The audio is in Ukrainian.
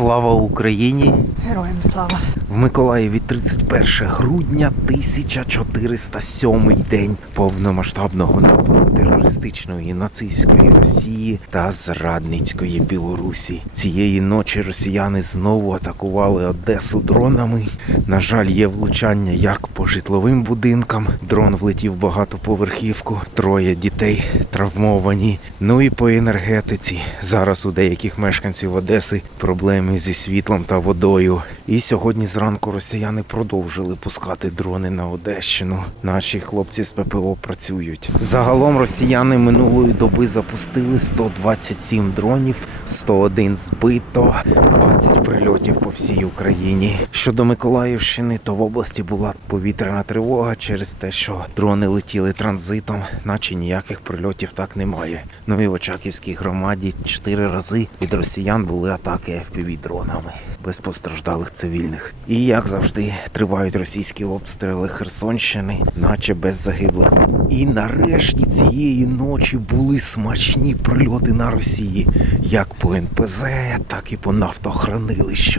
Слава Україні! Героям слава. В Миколаєві 31 грудня 1407 день повномасштабного нападу терористичної нацистської Росії та зрадницької Білорусі. Цієї ночі росіяни знову атакували Одесу дронами. На жаль, є влучання як по житловим будинкам. Дрон влетів в багатоповерхівку, троє дітей травмовані. Ну і по енергетиці. Зараз у деяких мешканців Одеси проблеми зі світлом та водою. І сьогодні зранку росіяни продовжили пускати дрони на Одещину. Наші хлопці з ППО працюють. Загалом росіяни минулої доби запустили 127 дронів, 101 збито, 20 прильотів по всій Україні. Щодо Миколаївщини, то в області була повітряна тривога через те, що дрони летіли транзитом, наче ніяких прильотів так немає. Ну і в Очаківській громаді чотири рази від росіян були атаки fpv дронами без постраждалих цивільних. І як завжди тривають російські обстріли Херсонщини, наче без загиблих. І нарешті цієї ночі були смачні прильоти на Росії, як по НПЗ, так і по нафтохранилищу.